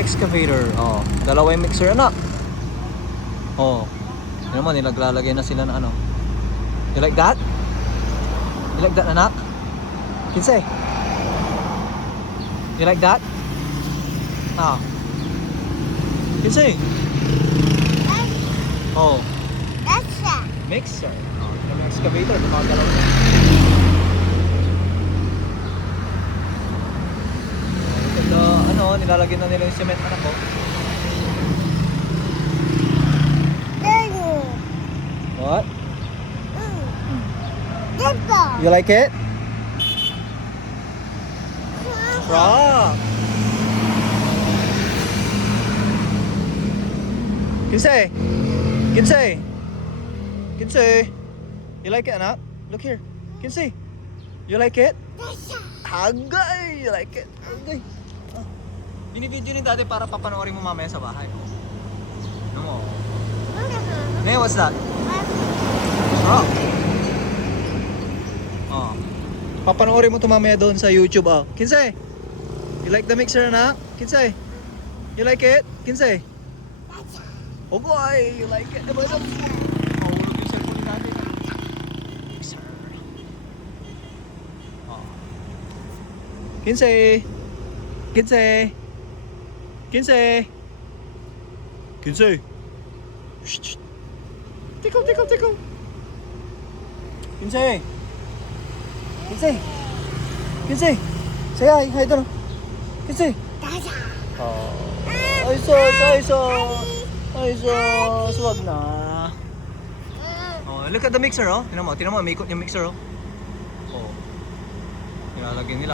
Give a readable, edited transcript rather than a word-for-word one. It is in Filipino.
excavator. Oh, dalawa yung mixer, anak. Oh. Ano naman, nilaglalagay na sila na ano. You like that? You like that, anak? Kinsay? You like that? Ah. Kinsay? Oh. That's that. Mixer. Oh, yung excavator, gumagalaw na. Ito, ano, nilalagyan na nila yung cement, anak ko. What? Dimple. You like it? Rock. Kinsay? Kinsay? Kinsay? You like it, anak? Look here. Kinsay? You like it? Agay! You like it? Agay. Ah. Binibidyo ni dati para papanoorin mo mamaya sa bahay. Ano mo? Hey, what's that? Rock. Oh. Papanoorin mo ito mamaya doon sa YouTube. Oh. Kinsay? You like the mixer, anak? Kinsay? You like it? Kinsay? Oh boy, you like it? Diba? Mahulog yung cellphone ni natin. Mixer. Oh. Kinsay? Kinsay? Kinsay? Kinsay? Shh. Tikaw, tikaw, tikaw. Kinsay? Kinsay? Kinsay? Say hi, hi doon. Kinsay? Oh. Ay sos, ay sos. Ay sos, wag na. Oh, look at the mixer, oh. Tingnan mo, may ikot yung mixer, oh. Oh. Nilalagyan nila.